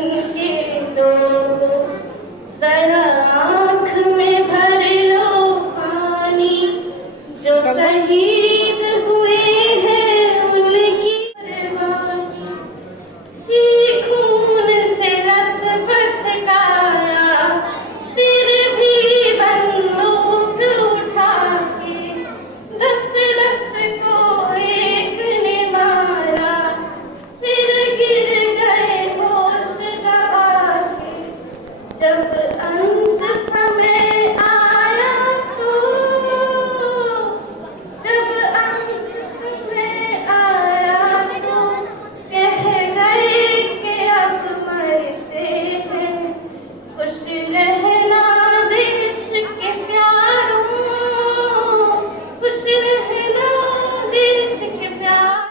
के दो, जरा आँख में भर लो पानी, जो शहीद हुए हैं उनकी कुर्बानी, कि खून से रथ पथकाया, फिर भी बंदूक उठा के 10-10 को एक ने मारा, फिर गिर गए होश गवा के। जब अंत समय आया तो, जब अंत समय आया तो कह गए कि अब मरते हैं। खुश रहना देश के प्यारों, खुश रहना देश के प्यारों।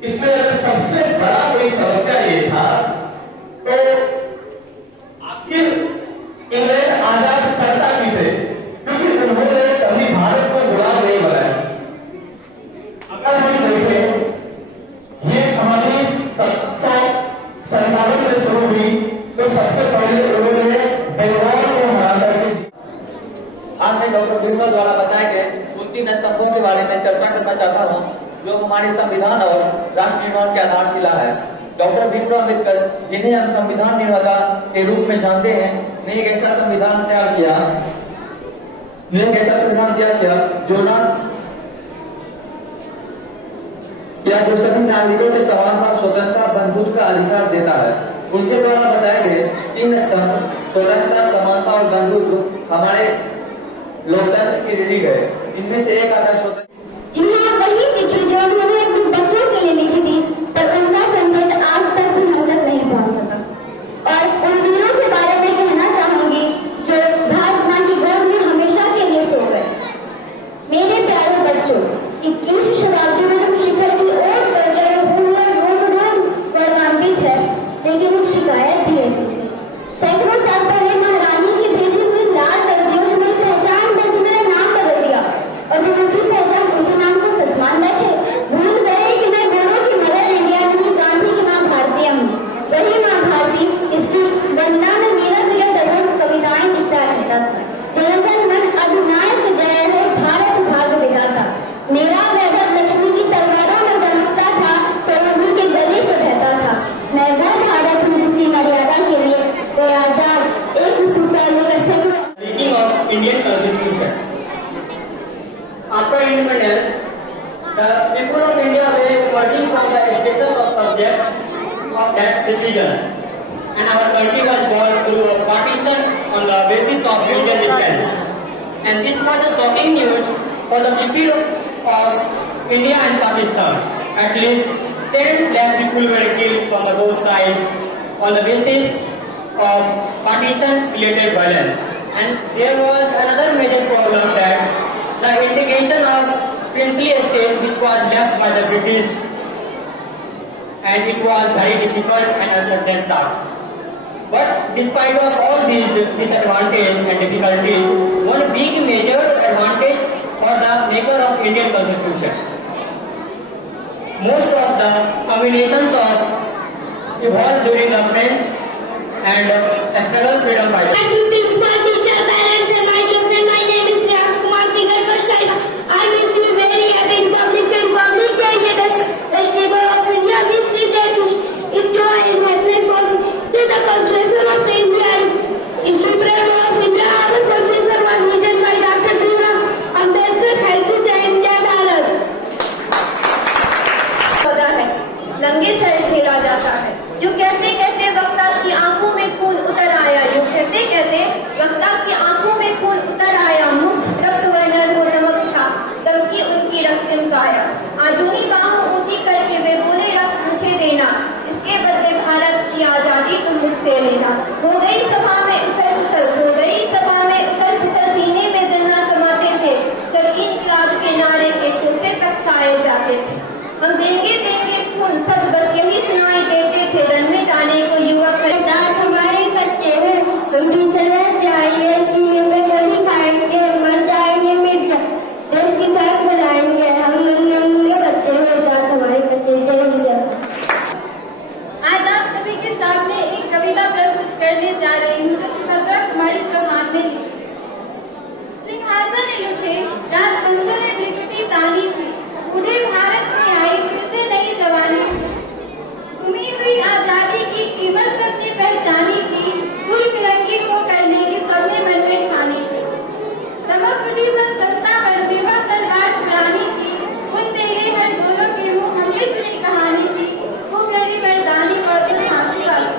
इसमें अगर सबसे बड़ा कोई समस्या ये था तो आखिर इंग्लैंड आजाद करता किसे, क्योंकि उन्होंने कभी भारत को गुलाम नहीं बनाया। अगर हम देखें ये कहानी 1757 में शुरू हुई तो सबसे पहले उन्होंने बंगाल को हरा करके। आज मैं डॉक्टर भीमराव द्वारा बताए गए 29 स्तंभों के बारे में चर्चा करना चाहता हूँ जो हमारे संविधान और राष्ट्र निर्माण के आधारशिला है। डॉक्टर भीमराव अम्बेडकर, जिन्हें हम संविधान निर्माता के रूप में जानते हैं, ने एक ऐसा संविधान तैयार किया जो सभी नागरिकों के समानता, स्वतंत्रता, बंधुत्व का अधिकार देता है। उनके द्वारा बताए गए 3 स्तंभ स्वतंत्रता, समानता और बंधुत्व हमारे लोकतंत्र के रीढ़ है। इनमें से एक आता है स्वतंत्र। जी हाँ, वही चिट्ठी जो उन्होंने अपने बच्चों के लिए लिखी थी, पर उनका संदेश आज तक भी हम तक नहीं पहुंच सका। और उन वीरों के बारे में कहना चाहूंगी जो भारत मां की गोद में हमेशा के लिए सो गए। मेरे प्यारे बच्चों, 21वीं शताब्दी में हम शिखर की ओर चढ़ रहे गौरवान्वित है, लेकिन एक शिकायत भी है किसी। सैकड़ों साल पहले महारानी की भेजी हुई लाल बत्तियों से मेरी पहचान करके मेरा नाम बदल दिया, और फिर उसी पहचान उसी नाम को सचमान बैठे भूल गए कि मैं दोनों की मदर इंडिया की गांधी की माँ भारतीय हूँ। वही माँ भारती इसकी वंदना में मेरा दिया दर्द कविताएं लिखता रहता था। जनगण मन अधिनायक जय है, भारत भाग्य विधाता। मेरा वैभव लक्ष्मी की तलवारों में जन्मता था, सरोजनी के गले से बहता था। मैं वह भारत हूँ जिसकी मर्यादा के लिए कोई आजाद एक पुस्तक लेकर सैकड़ों। Speaking of Indian constitution, after independence, the people of India were converting from the status of subjects of that citizens, and our country was born through a partition on the basis of religion itself. And this was a shocking news for the people of India and Pakistan. At least 10 lakh people were killed from the both sides on the basis of partition-related violence. And there was another major problem that the integration of princely state which was left by the British, and it was very difficult and uncertain task. But despite of all these disadvantages and difficulties, one big major advantage for the maker of Indian Constitution. Most of the combinations of evolved during the French and external freedom fighters. Thank you, principal, teacher, parents, and my dear friend. My name is Riyaz Kumar Singh. First time, I wish you very happy Republic Day. Republic Day is the festival of India. We celebrate its joy and happiness on the Constitution of India is supreme of India. Our Constitution was written by Dr. Bhimrao Ambedkar. Thank you, Jai Hind, Jai Bharat. होता है लंगे sir खेला जाता है जो कहते कहते वक्ता की आंखों में खून उतर आया जो कहते कहते वक्ता की आंखों में खून उतर आया मुख रक्त वर्णन हो नमक था तब की उनकी रक्तिम काया आजूनी बाहों ऊंची करके वे बोले रक्त मुझे देना इसके बदले भारत की आजादी तुम मुझसे लेना हो गई सभा में उथल पुथल हो गई सभा में उथल पुथल सीने में दिल न समाते थे जब इनकलाब के नारे के कोसे तक छाए जाते थे हम देंगे देंगे खून सब बस यही सुनाई देते थे रन में जाने को युवक डांट हमारे कच्चे हैं हम भी सड़क जाएंगे सीने पे गोली खाएंगे मर जाएंगे मिट जाए देश की साथ बनाएंगे हम नन्हे बच्चे हैं डांट हमारे कच्चे जय हिंद जय भारत। आज आप सभी के सामने एक कविता प्रस्तुत करने जा रही हूँ जो सुभद्रा कुमारी चौहान ने लिखी। सिंहासन उठे राजवंशों ने भ्रिकुटी तानी थी बूढ़े भारत में आई फिर से नई जवानी गुमी हुई आजादी की कीमत सबने पहचानी थी फूल फिरंगी को करने की सबने मन में ठानी थी चमक उठी सब सत्ता पर विवाह तलवार पुरानी थी उन तेरे हर ढोलों के मुंह हमने सुनी कहानी थी खूब लड़ी मर्दानी और फिर झांसी वाली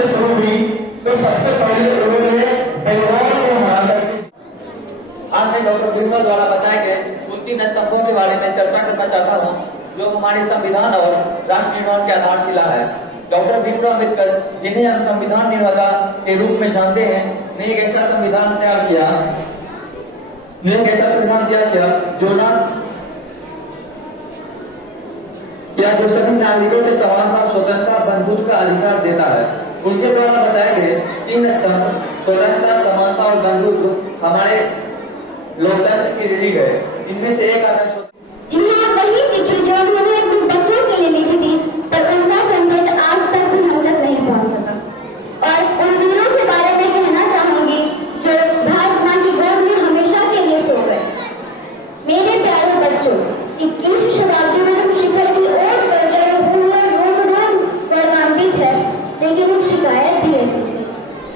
से शुरू हुई तो सबसे पहले उन्होंने बंगाल को हरा करके आज मैं डॉक्टर बिमल द्वारा बताए गए 29 स्तंभों के बारे में चर्चा करना चाहता हूँ, जो हमारे संविधान और राष्ट्र निर्माण की आधारशिला है। डॉक्टर भीमराव अम्बेडकर, जिन्हें हम संविधान निर्माता के रूप में जानते हैं, ने एक ऐसा संविधान तैयार किया जो सभी नागरिकों के समानता, स्वतंत्रता, बंधुत्व का अधिकार देता है। उनके द्वारा बताए गए 3 स्तंभ स्वतंत्रता, समानता और बंधुत्व हमारे लोकतंत्र की रीढ़ है। इनमें से एक आता है जी हाँ, वही चिट्ठी जो उन्होंने अपने बच्चों के लिए लिखी थी, पर उनका संदेश आज तक भी हम तक नहीं पहुंच सका। और उन वीरों के बारे में कहना चाहूंगी जो भारत मां की गोद में हमेशा के लिए सो गए। मेरे प्यारे बच्चों, 21वीं शताब्दी में हम शिखर की ओर बढ़ रहे गौरवान्वित है, लेकिन एक शिकायत भी है किसी।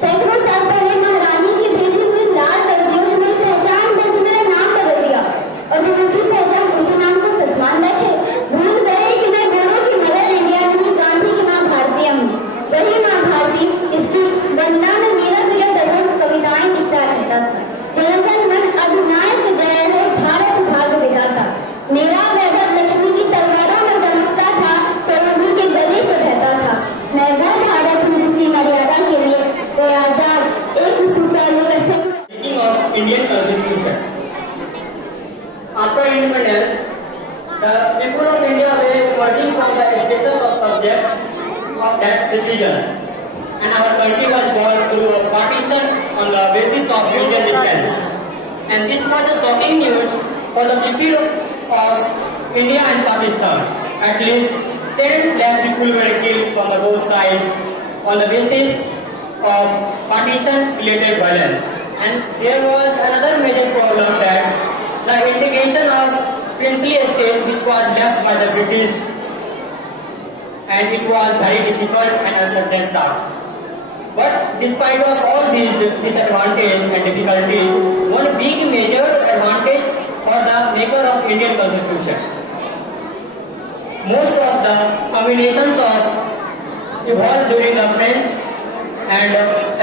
सैकड़ों साल पहले महारानी की भेजी हुई लाल बत्तियों से मेरी पहचान करके मेरा नाम बदल दिया, और फिर उसी पहचान उसी नाम को सच मान बैठे। भूल गए कि मैं दोनों की मदर इंडिया की गांधी की मां भारतीय हूँ, वही मां भारती इसकी वंदना में मेरा मेरा दर्पण कविताएं लिखता रहता था। जनगण मन अधिनायक जय है, भारत भाग्य विधाता। मेरा वैभव लक्ष्मी की तलवारों में चमकता था, सरोजनी के गले से बहता था। मैं वह भारत हूँ जिसकी मर्यादा के लिए वो आजाद एक पुस्तकालय का Speaking of Indian Constitution, after independence, the people of India were emerging from the status of subjects of that citizens, and our country was born through a partition on the basis of religious difference. And this was a shocking news for the people of India and Pakistan. At least 10 lakh people were killed from the both sides on the basis of partition-related violence. And there was another major problem that the integration of princely state which was left by the British, and it was very difficult and uncertain task. But despite of all these disadvantages and difficulties, one big major advantage for the maker of Indian Constitution. Most of the combinations of evolved during the French and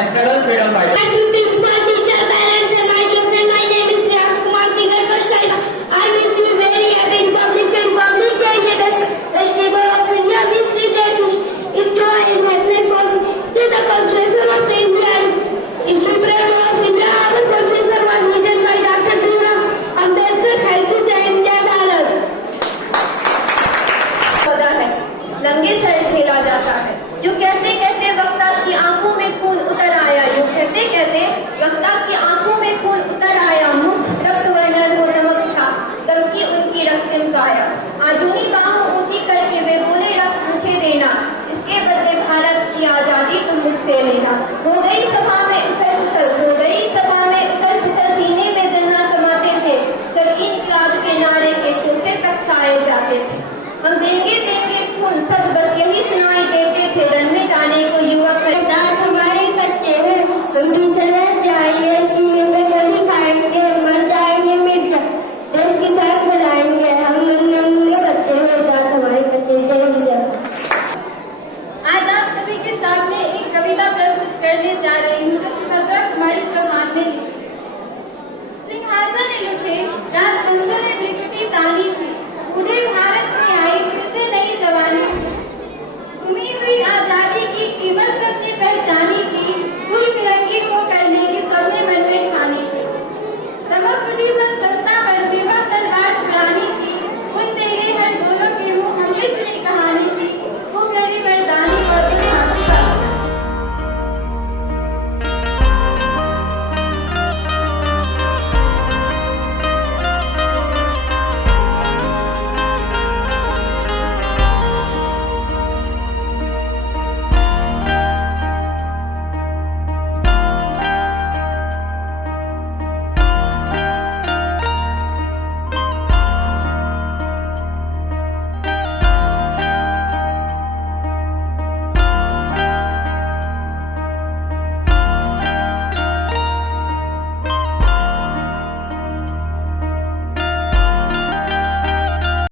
struggle freedom fighter. Thank you, principal, teacher, parents, and my dear friend. My name is Riyaz Kumar Singh. First time, I wish you very happy Republic Day. The festival of India. We celebrate its joy and happiness on the constitution of India is supreme of India. Our constitution was written by Dr. Bhimrao Ambedkar. Thank you, Jai Hind, Jai Bharat. पता है लंगे sir खेला जाता है, जो कहते कहते वक्ता की आंखों में खून उतर आया। जो कहते कहते वक्ता की आंखों में खून उतर आया। मुख रक्त वर्णन हो नमक था, तब की उनकी रक्तिम काया। आधुनी बाहों ऊंची करके वे बोले रक्त मुझे देना, इसके बदले भारत की आजादी तुम मुझसे लेना। हो गई सभा में उथल पुथल, हो गई सभा में उथल पुथल, सीने में दन्ना समाते थे, सब इनकलाब के नारे के कोसे तक छाए जाते थे। हम देंगे देंगे खून, सब बस यही सुनाई देते थे। रन में जाने को युवक हमारे बच्चे हैं, हम भी सरहद जाएंगे, सीने पे गोली खाएंगे, मर जाएंगे मिट जाए, देश के साथ बनाएंगे। हम नन्हे बच्चे हैं, हमारे बच्चे। जय हिंद, जय भारत। आज आप सभी के सामने एक कविता प्रस्तुत करने जा रही हूँ, जो सुभद्रा कुमारी चौहान ने लिखी। सिंहासन उठे